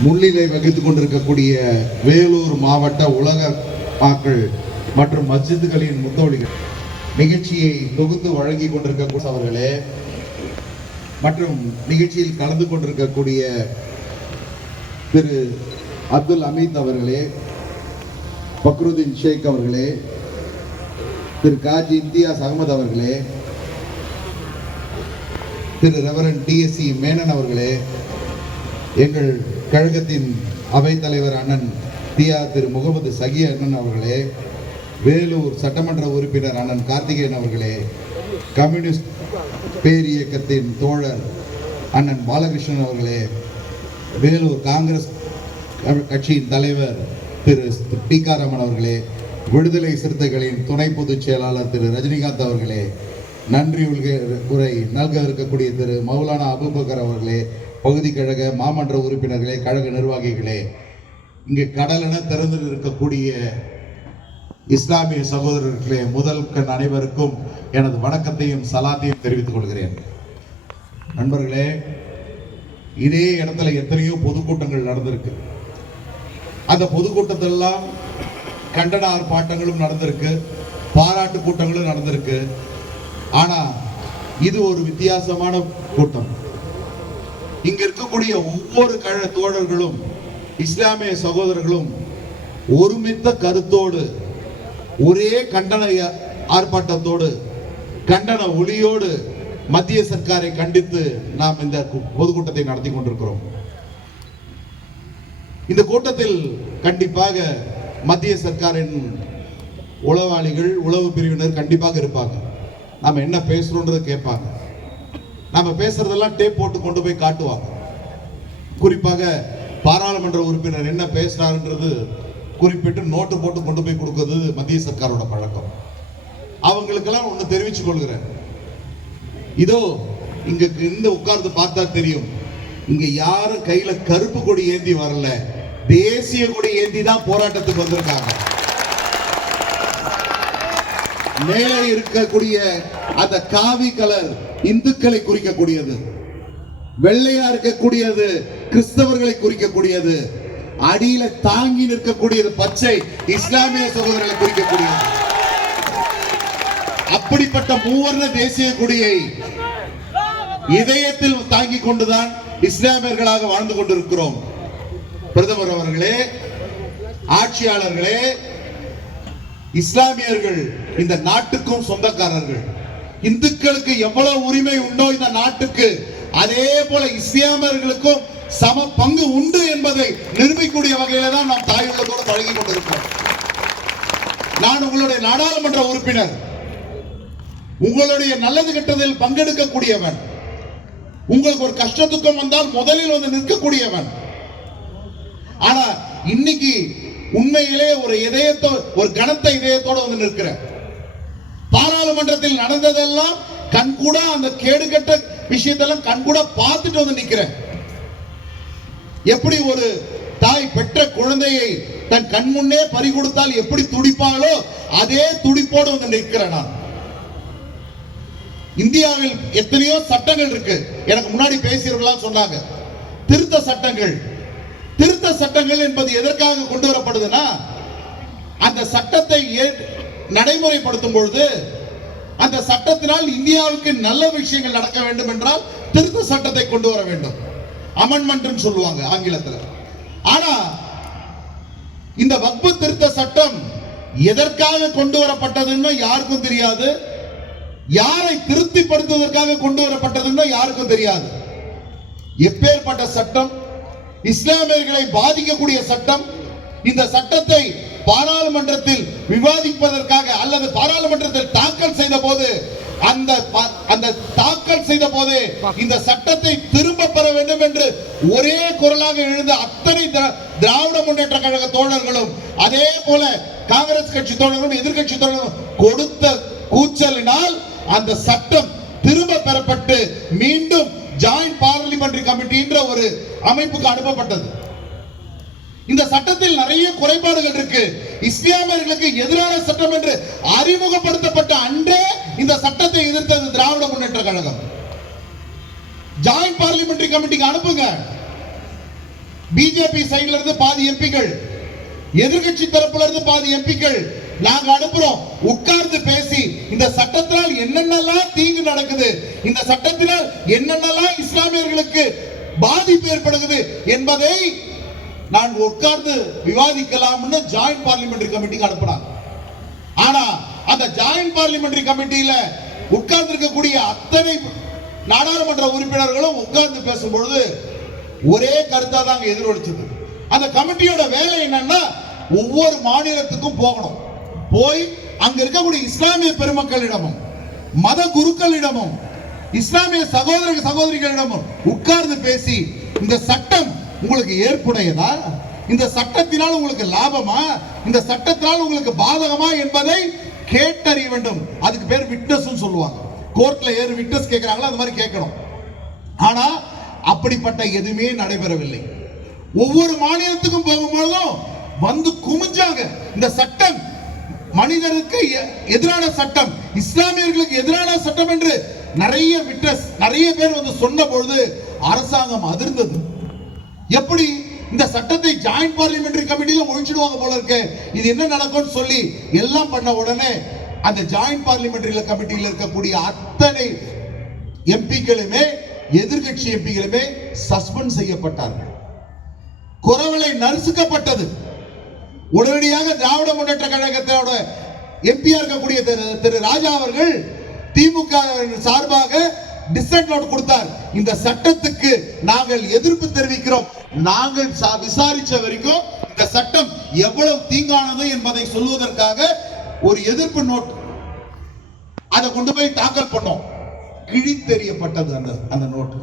முன்னிலை வகித்து கொண்டிருக்கக்கூடிய வேலூர் மாவட்ட உலக மாக்கள் மற்றும் மஸ்ஜிதுகளின் முத்தோழிகள் நிகழ்ச்சியை தொகுத்து வழங்கி கொண்டிருக்கக்கூடிய அவர்களே மற்றும் நிகழ்ச்சியில் கலந்து கொண்டிருக்கக்கூடிய திரு அப்துல் அமீத் அவர்களே பக்ருதீன் ஷேக் அவர்களே திரு காஜி இம்தியாஸ் அகமது அவர்களே திரு ரெவரன் டிஎஸ்சி மேனன் அவர்களே எங்கள் கழகத்தின் அவைத்தலைவர் அண்ணன் தியா திரு முகமது சகி அண்ணன் அவர்களே வேலூர் சட்டமன்ற உறுப்பினர் அண்ணன் கார்த்திகேயன் அவர்களே கம்யூனிஸ்ட் பேரியக்கத்தின் தோழர் அண்ணன் பாலகிருஷ்ணன் அவர்களே வேலூர் காங்கிரஸ் கட்சியின் தலைவர் திரு டிகாராமன் அவர்களே விடுதலை சிறுத்தைகளின் துணை பொதுச் செயலாளர் திரு ரஜினிகாந்த் அவர்களே நன்றி உள்க- உரை நல்க இருக்கக்கூடிய திரு மௌலானா அபுபக்கர் அவர்களே பகுதி கழக மாமன்ற உறுப்பினர்களே கழக நிர்வாகிகளே இங்கே கடலென திறந்து இருக்கக்கூடிய இஸ்லாமிய சகோதரர்களே முதல் கண் அனைவருக்கும் எனது வணக்கத்தையும் சலாத்தையும் தெரிவித்துக் கொள்கிறேன். நண்பர்களே இதே இடத்துல எத்தனையோ பொதுக்கூட்டங்கள் நடந்திருக்கு. அந்த பொதுக்கூட்டத்திலெல்லாம் கண்டன ஆர்ப்பாட்டங்களும் நடந்திருக்கு பாராட்டு கூட்டங்களும் நடந்திருக்கு. ஆனால் இது ஒரு வித்தியாசமான கூட்டம். இங்க இருக்கக்கூடிய ஒவ்வொரு கழ தோழர்களும் இஸ்லாமிய சகோதரர்களும் ஒருமித்த கருத்தோடு ஒரே கண்டன ஆர்ப்பாட்டத்தோடு கண்டன ஒளியோடு மத்திய சர்க்காரை கண்டித்து நாம் இந்த பொதுக்கூட்டத்தை நடத்தி கொண்டிருக்கிறோம். இந்த கூட்டத்தில் கண்டிப்பாக மத்திய சர்க்காரின் உளவாளிகள் உளவு பிரிவினர் கண்டிப்பாக இருப்பாங்க. நாம் என்ன பேசுறோன்றது கேட்பாங்க. நம்ம பேசுறதெல்லாம் டேப் போட்டு கொண்டு போய் காட்டுவாங்க. குறிப்பாக பாராளுமன்ற உறுப்பினர் என்ன பேசினார்ன்றது குறிப்பிட்டு நோட்டு போட்டு கொண்டு போய் கொடுக்கறது மத்திய சர்க்காரோட பழக்கம். அவங்களுக்கெல்லாம் ஒன்று தெரிவிச்சு கொள்கிறேன். இதோ இங்க இந்த உட்கார்ந்து பார்த்தா தெரியும். இங்க யாரும் கையில கருப்பு கொடி ஏந்தி வரல. தேசிய கொடி ஏந்தி தான் போராட்டத்துக்கு வந்திருக்காங்க. மேலே இருக்கக்கூடிய அந்த காவி கலர் இந்துக்களை குறிக்கக்கூடியது வெள்ளையா இருக்கக்கூடியது கிறிஸ்தவர்களை குறிக்கக்கூடியது அடியில தாங்கி நிற்கக்கூடியது பச்சை இஸ்லாமிய சகோதரர்களை குறிக்கக்கூடியது. அப்படிப்பட்ட மூவர்ண தேசிய கொடியை இதயத்தில் தாங்கி கொண்டுதான் இஸ்லாமியர்களாக வாழ்ந்து கொண்டிருக்கிறோம். பிரதமர் அவர்களே ஆட்சியாளர்களே இஸ்லாமியர்கள் இந்த நாட்டுக்கும் சொந்தக்காரர்கள். இந்துக்களுக்கு எவ்வளவு உரிமை உண்டோ இந்த நாட்டுக்கு அதே போல இஸ்லாமியர்களுக்கும் சம பங்கு உண்டு என்பதை நிரூபிக்கூடிய வகையில தான் நாம் தாயுள்ளதோடு பழகி கொண்டிருக்கிறோம். நான் உங்களுடைய நாடாளுமன்ற உறுப்பினர். உங்களுடைய நல்லது கெட்டதில் பங்கெடுக்கக்கூடியவன். உங்களுக்கு ஒரு கஷ்ட துக்கம் வந்தால் முதலில் வந்து நிற்கக்கூடியவன். ஆனா இன்னைக்கு உண்மையிலே ஒரு இதயத்தோ ஒரு கனத்த இதயத்தோட வந்து நிற்கிறேன். பாராளுமன்றத்தில் நடந்ததெல்லாம் கண்கூட அந்த கேடுகட்ட விஷயத்தெல்லாம் கண்கூட பார்த்துட்டு வந்து நிக்கிறேன். எப்படி ஒரு தாய் பெற்ற குழந்தையை தன் கண் முன்னே பறி கொடுத்தால் எப்படி துடிப்பாளோ அதே துடிப்போடு வந்து நிற்கிறேன் நான். இந்தியாவில் எத்தனையோ சட்டங்கள் இருக்கு. எனக்கு முன்னாடி பேசியவர்களாம் சொன்னாங்க. திருத்த சட்டங்கள். திருத்த சட்டங்கள் என்பது எதற்காக கொண்டு வரப்படுதுன்னா அந்த சட்டத்தை ஏ- நடைமுறைப்படுத்தும் பொழுது அந்த சட்டத்தினால் இந்தியாவுக்கு நல்ல விஷயங்கள் நடக்க வேண்டும் என்றால் திருத்த சட்டத்தை கொண்டு வர வேண்டும். அமெண்ட்மெண்ட் சொல்லுவாங்க ஆங்கிலத்துல. ஆனா இந்த வக்பு திருத்த சட்டம் எதற்காக கொண்டு வரப்பட்டதுன்னு யாருக்கும் தெரியாது. யாரை திருப்திப்படுத்துவதற்காக கொண்டு வரப்பட்டதுன்னு யாருக்கும் தெரியாது. எப்பேற்பட்ட சட்டம் இஸ்லாமியர்களை பாதிக்கக்கூடிய சட்டம் இந்த சட்டத்தை பாராளுமன்றத்தில் விவாதிப்பதற்காக அல்லது பாராளுமன்றத்தில் தாக்கல் செய்த போது அந்த அந்த தாக்கல் செய்த போது இந்த சட்டத்தை திரும்ப பெற வேண்டும் என்று ஒரே குரலாக எழுந்த அத்தனை திராவிட முன்னேற்ற கழக தோழர்களும் அதே போல காங்கிரஸ் கட்சி தோழர்களும் எதிர்கட்சி தோழர்களும் கொடுத்த கூச்சலினால் அந்த சட்டம் திரும்ப பெறப்பட்டு மீண்டும் ஜாயிண்ட் பார்லிமெண்டரி கமிட்டின்ற ஒரு அமைப்புக்கு அனுப்பப்பட்டது. இந்த சட்டத்தில் நிறைய குறைபாடுகள் இருக்கு. இஸ்லாமியர்களுக்கு எதிரான சட்டம் என்று அறிமுகப்படுத்தப்பட்ட அன்றே இந்த சட்டத்தை எதிர்த்தது திராவிட முன்னேற்ற கழகம். ஜாயிண்ட் பார்லிமெண்டரி கமிட்டிக்கு அனுப்புங்க. பிஜேபி சைடுல இருந்து பாதி எம்பிக்கள் எதிர்கட்சி தரப்புல இருந்து பாதி எம்பிக்கள் நாங்க அனுப்புறோம். உட்கார்ந்து பேசி இந்த சட்டத்தினால் என்னென்னலாம் தீங்கு நடக்குது இந்த சட்டத்தினால் என்னென்னலாம் இஸ்லாமியர்களுக்கு பாதிப்பு ஏற்படுகிறது என்பதை நான் உட்கார்ந்து விவாதிக்கலாம்னு ஜாயிண்ட் பார்லிமெண்டரி கமிட்டிக்கு அனுப்புனாங்க. ஆனா அந்த ஜாயிண்ட் பார்லிமெண்டரி கமிட்டியில உட்கார்ந்து இருக்கக்கூடிய அத்தனை நாடாளுமன்ற உறுப்பினர்களும் உட்கார்ந்து பேசும்பொழுது ஒரே கருத்தா தாங்க எதிரொலிச்சது. அந்த கமிட்டியோட வேலை என்னன்னா ஒவ்வொரு மாநிலத்துக்கும் போகணும். போய் அங்க இருக்கக்கூடிய இஸ்லாமிய பெருமக்களிடமும் மத குருக்களிடமும் இஸ்லாமிய சகோதர சகோதரிகளிடமும் உட்கார்ந்து பேசி இந்த சட்டம் உங்களுக்கு ஏற்புடையதா? இந்த சட்டத்தினால் உங்களுக்கு லாபமா? இந்த சட்டத்தினால் உங்களுக்கு பாதகமா என்பதை கேட்டறிய வேண்டும். அதுக்கு பேர் விட்னஸ் சொல்லுவாங்க. கோர்ட்ல ஏறு விட்னஸ் கேட்கறாங்களா அது மாதிரி கேட்கணும். ஆனா அப்படிப்பட்ட எதுவுமே நடைபெறவில்லை. ஒவ்வொரு மாநிலத்துக்கும் போகும்போதும் வந்து குமிஞ்சாங்க. இந்த சட்டம் மனிதருக்கு எ- எதிரான சட்டம். இஸ்லாமியர்களுக்கு எதிரான சட்டம் என்று நிறைய விட்னஸ் நிறைய பேர் வந்து சொன்ன பொழுது அரசாங்கம் அதிர்ந்தது. எப்படி இந்த சட்டத்தை ஜாயிண்ட் பார்லிமெண்டரி கமிட்டியில ஒழிச்சிடுவாங்க போல இருக்கு? இது என்ன நடக்கும்னு சொல்லி எல்லாம் பண்ண உடனே அந்த ஜாயிண்ட் பார்லிமெண்டரி கமிட்டியில் இருக்கக்கூடிய அத்தனை எம்பிக்களுமே எதிர்கட்சி எம்பிகளுமே சஸ்பெண்ட் செய்யப்பட்டார்கள். குரவலை நறுசுக்கப்பட்டது. உடனடியாக திராவிட முன்னேற்ற கழகத்தோட எம்பியா இருக்கக்கூடிய திரு திரு ராஜா அவர்கள் திமுக சார்பாக டிசன்ட் நோட் கொடுத்தார். இந்த சட்டத்துக்கு நாங்கள் எதிர்ப்பு தெரிவிக்கிறோம். நாங்கள் சா- விசாரிச்ச வரைக்கும் இந்த சட்டம் எவ்வளவு தீங்கானது என்பதை சொல்வதற்காக ஒரு எதிர்ப்பு நோட் அதை கொண்டு போய் தாக்கல் பண்ணோம். கிழி தெரியப்பட்டது அந்த அந்த நோட்டு.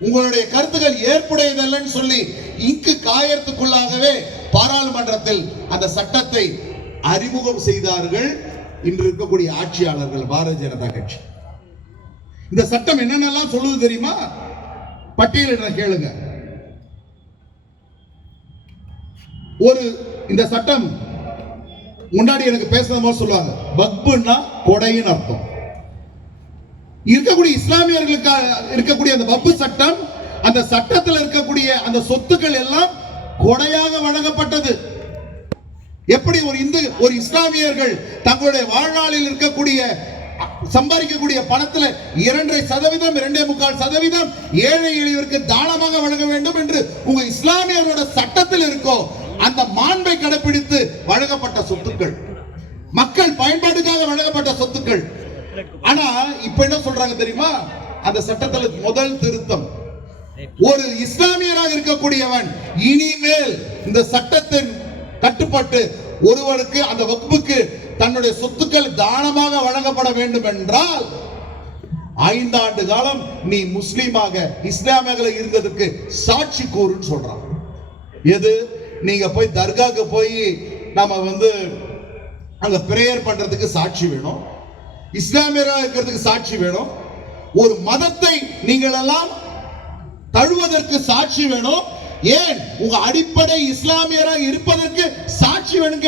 உங்களுடைய கருத்துக்கள் ஏற்புடையதல்லன்னு சொல்லி இங்கு காயத்துக்குள்ளாகவே பாராளுமன்றத்தில் அந்த சட்டத்தை அறிமுகம் செய்தார்கள். இன்று இருக்கக்கூடிய ஆட்சியாளர்கள் பாரதிய ஜனதா கட்சி. இந்த சட்டம் என்னென்னலாம் சொல்லுது தெரியுமா? பட்டியலிட கேளுங்க. ஒரு இந்த சட்டம் முன்னாடி எனக்கு பேசுறது மாதிரி சொல்லுவாங்க. பக்புன்னா கொடைன்னு அர்த்தம். இருக்கக்கூடிய இஸ்லாமியர்களுக்கு இருக்கக்கூடிய அந்த வப்பு சட்டம் அந்த சட்டத்தில் இருக்கக்கூடிய அந்த சொத்துக்கள் எல்லாம் கொடையாக வழங்கப்பட்டது. எப்படி ஒரு இந்து ஒரு இஸ்லாமியர்கள் தங்களுடைய வாழ்நாளில் இருக்கக்கூடிய சம்பாதிக்கக்கூடிய பணத்துல இரண்டரை சதவீதம் இரண்டே முக்கால் சதவீதம் ஏழை எளியவருக்கு தானமாக வழங்க வேண்டும் என்று உங்க இஸ்லாமியர்களோட சட்டத்தில் இருக்கோ அந்த மாண்பை கடைபிடித்து வழங்கப்பட்ட சொத்துக்கள். மக்கள் பயன்பாட்டுக்காக வழங்கப்பட்ட சொத்துக்கள். ஆனா இப்ப என்ன சொல்றாங்க தெரியுமா? அந்த சட்டத்துல முதல் திருத்தம். ஒரு இஸ்லாமியராக இருக்கக்கூடியவன் இனிமேல் இந்த சட்டத்தின் கட்டுப்பட்டு ஒருவனுக்கு அந்த வகுப்புக்கு தன்னுடைய சொத்துக்கள் தானமாக வழங்கப்பட வேண்டும் என்றால் ஐந்தாண்டு காலம் நீ முஸ்லீமாக இஸ்லாமியர்கள் இருந்ததுக்கு சாட்சி கூறுன்னு சொல்றான். எது? நீங்க போய் தர்காக்கு போய் நாம வந்து அங்க பிரேயர் பண்றதுக்கு சாட்சி வேணும். இஸ்லாமியராக இருக்கிறதுக்கு சாட்சி வேணும். ஒரு மதத்தை நீங்கள் எல்லாம் தழுவதற்கு சாட்சி வேணும். ஏன்? உங்க அடிப்படை இஸ்லாமியராக இருப்பதற்கு சாட்சி வேணும்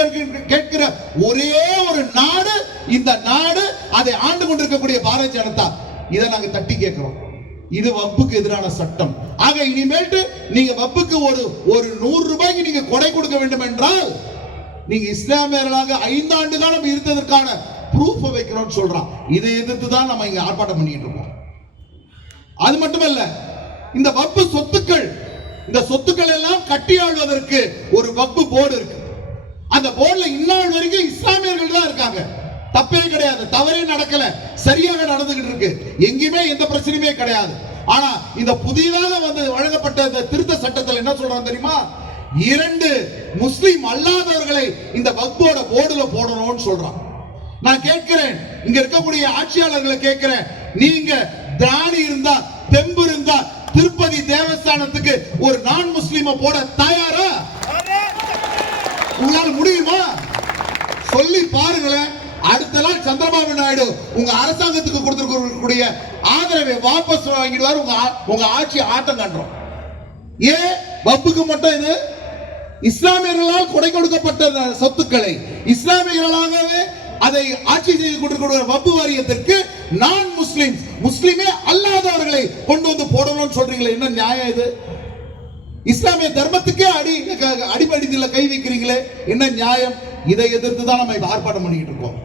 கேட்கிற ஒரே ஒரு நாடு இந்த நாடு அதை ஆண்டு கொண்டிருக்கக்கூடிய பாரதிய ஜனதா. இதை நாங்க தட்டி கேட்கிறோம். இது வப்புக்கு எதிரான சட்டம். ஆக இனிமேட்டு நீங்க வப்புக்கு ஒரு ஒரு நூறு ரூபாய்க்கு நீங்க கொடை கொடுக்க வேண்டும் என்றால் நீங்க இஸ்லாமியர்களாக ஐந்தாண்டு காலம் இருந்ததற்கான ப்ரூஃப் வைக்கணும்னு சொல்றான். இதை எதிர்த்து தான் நம்ம இங்க ஆர்ப்பாட்டம் பண்ணிட்டு இருக்கோம். அது மட்டுமல்ல இந்த வப்பு சொத்துக்கள் இந்த சொத்துக்கள் எல்லாம் கட்டி ஒரு வப்பு போர்டு இருக்கு. அந்த போர்டுல இந்நாள் வரைக்கும் இஸ்லாமியர்கள் தான் இருக்காங்க. தப்பே கிடையாது. தவறே நடக்கல. சரியாக நடந்துகிட்டு இருக்கு எங்கேயுமே எந்த பிரச்சனையுமே கிடையாது. ஆனா இந்த புதிதாக வந்து வழங்கப்பட்ட இந்த திருத்த சட்டத்தில் என்ன சொல்றாங்க தெரியுமா? இரண்டு முஸ்லிம் அல்லாதவர்களை இந்த வக்போட போர்டுல போடணும்னு சொல்றான். நான் கேட்கிறேன். இங்க இருக்கக்கூடிய ஆட்சியாளர்களை கேட்கிறேன். நீங்க திராணி இருந்தா தெம்பு இருந்தா திருப்பதி தேவஸ்தானத்துக்கு ஒரு நான் முஸ்லிம போட தயாரா? உங்களால முடியுமா? சொல்லி பாருங்களேன். அடுத்த சந்திரபாபு நாயுடு உங்க அரசாங்கத்துக்கு கொடுத்திருக்கக்கூடிய ஆதரவை வாபஸ் வாங்கிடுவார். உங்க உங்க ஆட்சி ஆட்டம் கண்டுறோம் ஏன் வப்புக்கு மட்டும் இது? இஸ்லாமியர்களால் கொடை கொடுக்கப்பட்ட சொத்துக்களை இஸ்லாமியர்களாகவே அதை ஆட்சி செய்து கொண்டிருக்கிற வப்பு வாரியத்திற்கு நான் முஸ்லிம். முஸ்லிமே அல்லாதவர்களை கொண்டு வந்து போடணும்னு சொல்றீங்களே என்ன நியாயம் இது? இஸ்லாமிய தர்மத்துக்கே அடி அடிப்படையில் கை வைக்கிறீங்களே என்ன நியாயம்? இதை எதிர்த்து தான் நம்ம ஆர்ப்பாட்டம் பண்ணிக்கிட்டு இருக்கோம்.